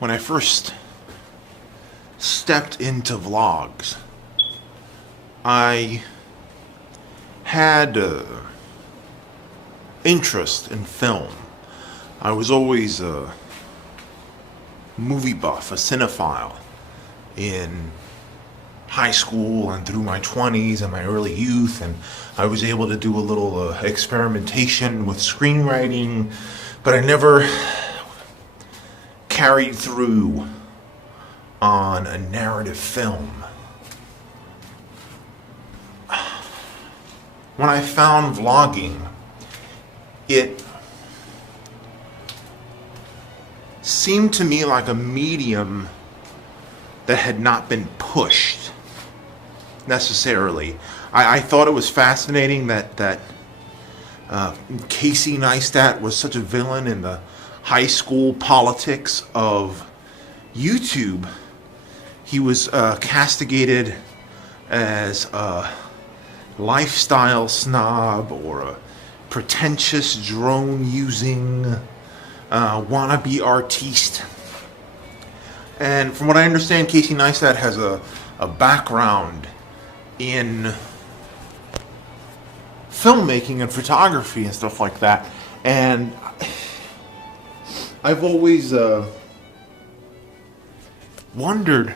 when I first stepped into vlogs, I had interest in film. I was always a movie buff, a cinephile in high school and through my 20s and my early youth, and I was able to do a little experimentation with screenwriting, but I never carried through on a narrative film. When I found vlogging, it seemed to me like a medium that had not been pushed necessarily. I thought it was fascinating that Casey Neistat was such a villain in the high school politics of YouTube. He was castigated as a lifestyle snob or a pretentious drone-using wannabe artiste. And from what I understand, Casey Neistat has a background in filmmaking and photography and stuff like that. And I've always wondered,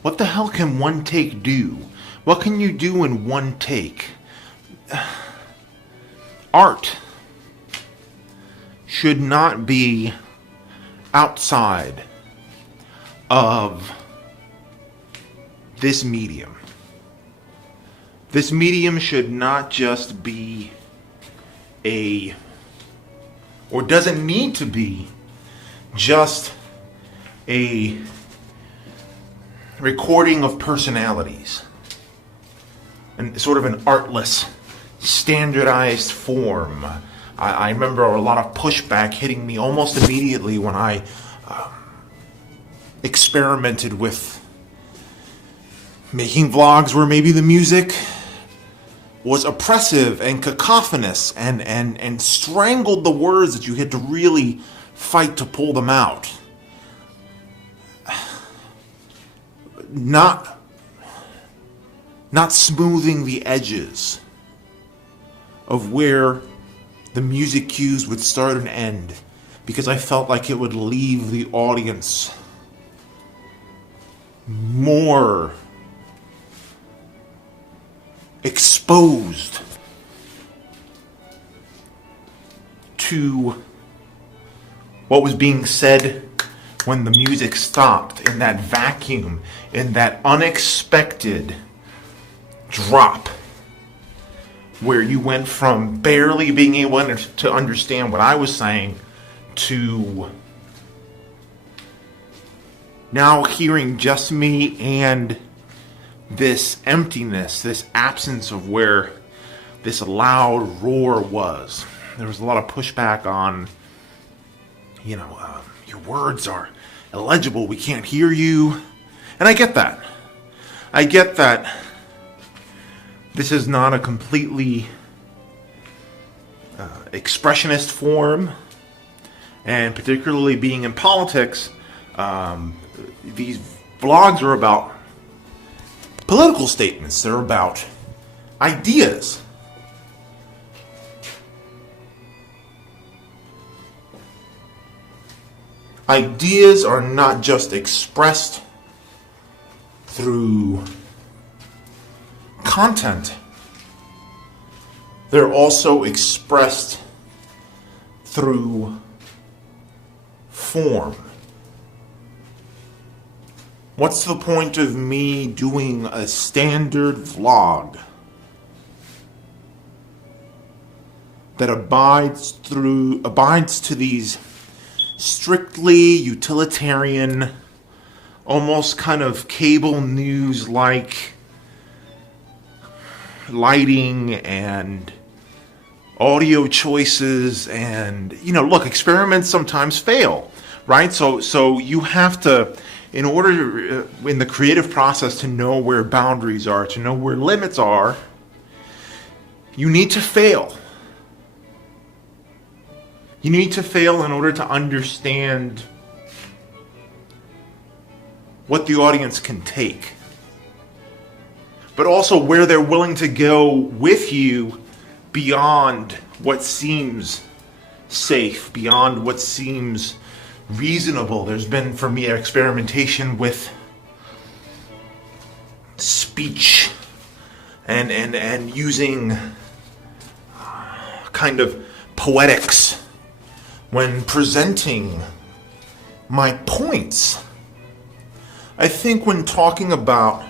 what the hell can one take do? What can you do in one take? Art should not be outside of this medium. This medium should not just be or doesn't need to be just a recording of personalities, and sort of an artless, standardized form. I remember a lot of pushback hitting me almost immediately when I experimented with making vlogs where maybe the music was oppressive and cacophonous and strangled the words that you had to really fight to pull them out. Not smoothing the edges of where the music cues would start and end, because I felt like it would leave the audience more exposed to what was being said when the music stopped, in that vacuum, in that unexpected drop where you went from barely being able to understand what I was saying to now hearing just me and this emptiness, this absence of where this loud roar was. There was a lot of pushback on, your words are illegible, we can't hear you. And I get that. I get that this is not a completely expressionist form, and particularly being in politics, these vlogs are about political statements. They're about ideas. Ideas are not just expressed through content. They're also expressed through form. What's the point of me doing a standard vlog that abides to these strictly utilitarian, almost kind of cable news like lighting and audio choices? And look, experiments sometimes fail, right? So you have to, in order in the creative process, to know where boundaries are, to know where limits are, you need to fail. You need to fail in order to understand what the audience can take, but also where they're willing to go with you beyond what seems safe, beyond what seems reasonable. There's been, for me, experimentation with speech and using kind of poetics when presenting my points. I think when talking about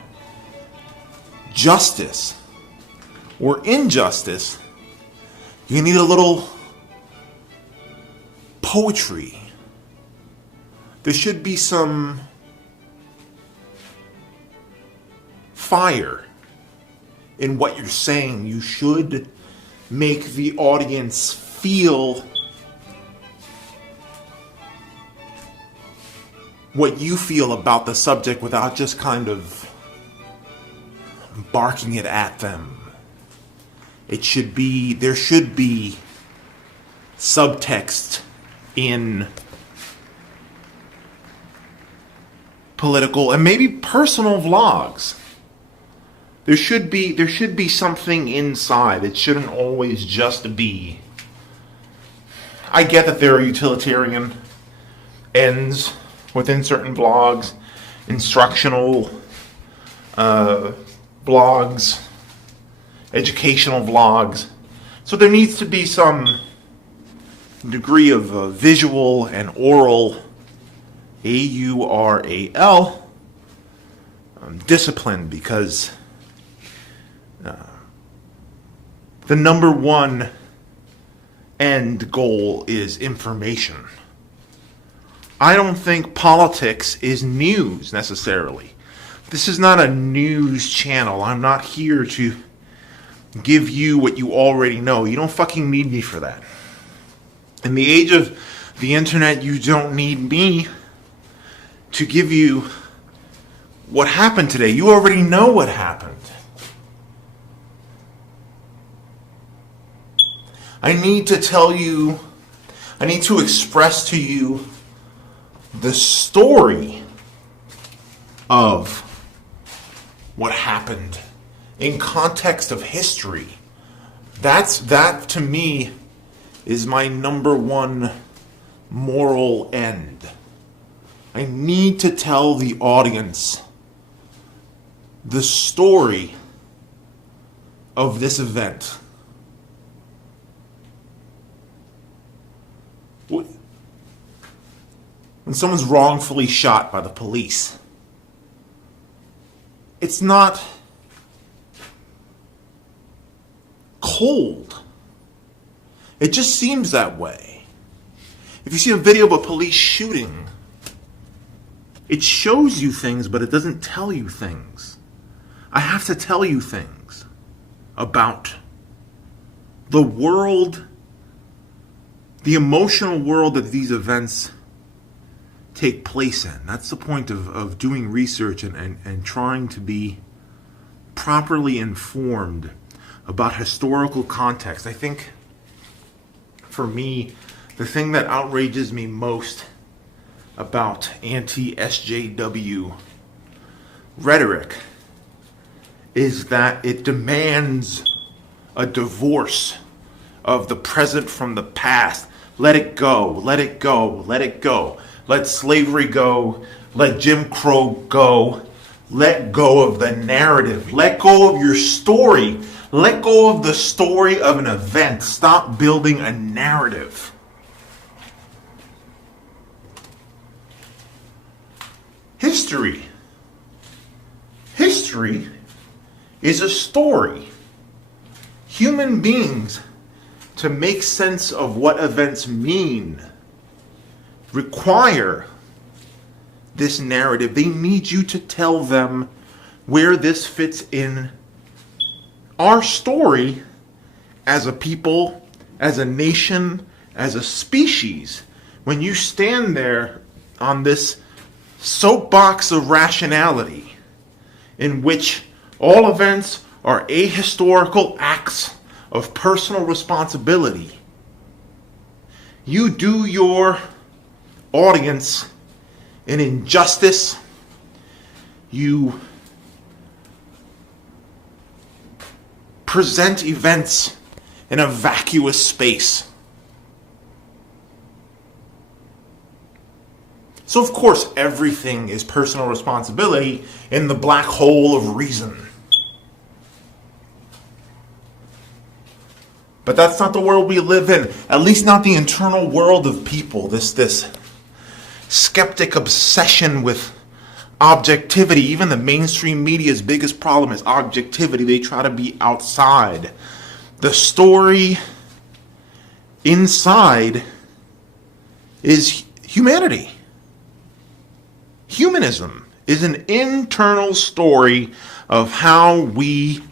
justice or injustice, you need a little poetry. There should be some fire in what you're saying. You should make the audience feel what you feel about the subject without just kind of barking it at them. There should be subtext in political and maybe personal vlogs. There should be something inside. It shouldn't always just be. I get that there are utilitarian ends within certain vlogs, instructional vlogs, educational vlogs. So there needs to be some degree of visual and oral, AURAL, discipline, because the number one end goal is information. I don't think politics is news necessarily. This is not a news channel. I'm not here to give you what you already know. You don't fucking need me for that. In the age of the internet, you don't need me to give you what happened today. You already know what happened. I need to tell you, I need to express to you the story of what happened in context of history. That to me is my number one moral end. I need to tell the audience the story of this event. When someone's wrongfully shot by the police, it's not cold. It just seems that way. If you see a video of a police shooting, it shows you things, but it doesn't tell you things. I have to tell you things about the world, the emotional world that these events take place in. That's the point of doing research and trying to be properly informed about historical context. I think, for me, the thing that outrages me most about anti-SJW rhetoric is that it demands a divorce of the present from the past. Let it go, let it go, let it go. Let slavery go. Let Jim Crow go. Let go of the narrative. Let go of your story. Let go of the story of an event. Stop building a narrative. History. History is a story. Human beings, to make sense of what events mean, require this narrative. They need you to tell them where this fits in our story as a people, as a nation, as a species. When you stand there on this soapbox of rationality, in which all events are ahistorical acts of personal responsibility, you do your audience an injustice You present events in a vacuous space. So of course everything is personal responsibility in the black hole of reason. But that's not the world we live in. At least not the internal world of people. This skeptic obsession with objectivity. Even the mainstream media's biggest problem is objectivity. They try to be outside. The story inside is humanity. Humanism is an internal story of how we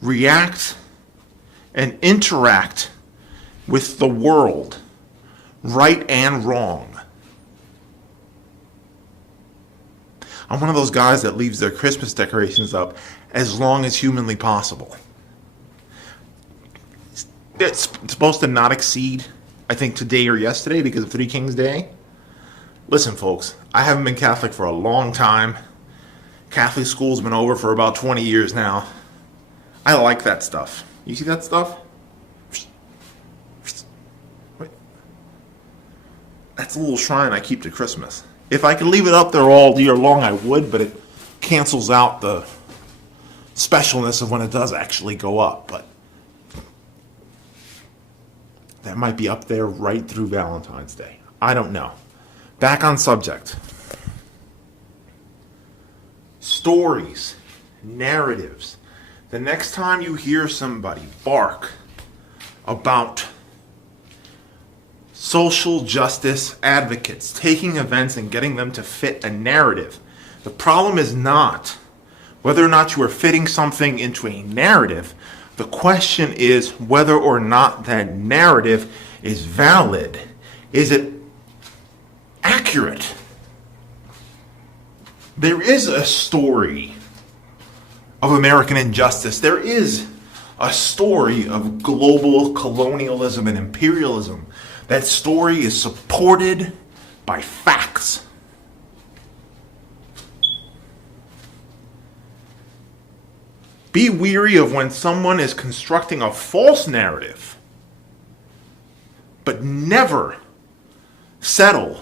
react and interact with the world, right and wrong. I'm one of those guys that leaves their Christmas decorations up as long as humanly possible. It's supposed to not exceed, I think, today or yesterday because of Three Kings Day. Listen, folks, I haven't been Catholic for a long time. Catholic school's been over for about 20 years now. I like that stuff. You see that stuff? Wait. That's a little shrine I keep to Christmas. If I could leave it up there all year long, I would, but it cancels out the specialness of when it does actually go up. But that might be up there right through Valentine's Day. I don't know. Back on subject. Stories, narratives. The next time you hear somebody bark about social justice advocates taking events and getting them to fit a narrative, the problem is not whether or not you are fitting something into a narrative. The question is whether or not that narrative is valid. Is it accurate? There is a story of American injustice. There is a story of global colonialism and imperialism. That story is supported by facts. Be weary of when someone is constructing a false narrative, but never settle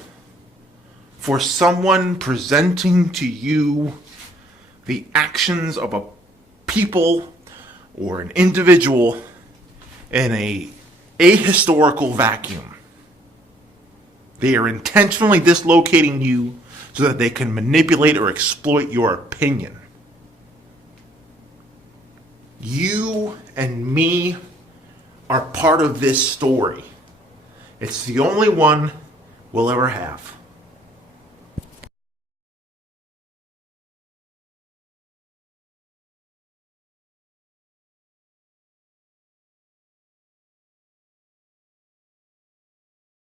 for someone presenting to you the actions of a people or an individual in a ahistorical vacuum. They are intentionally dislocating you so that they can manipulate or exploit your opinion. You and me are part of this story. It's the only one we'll ever have.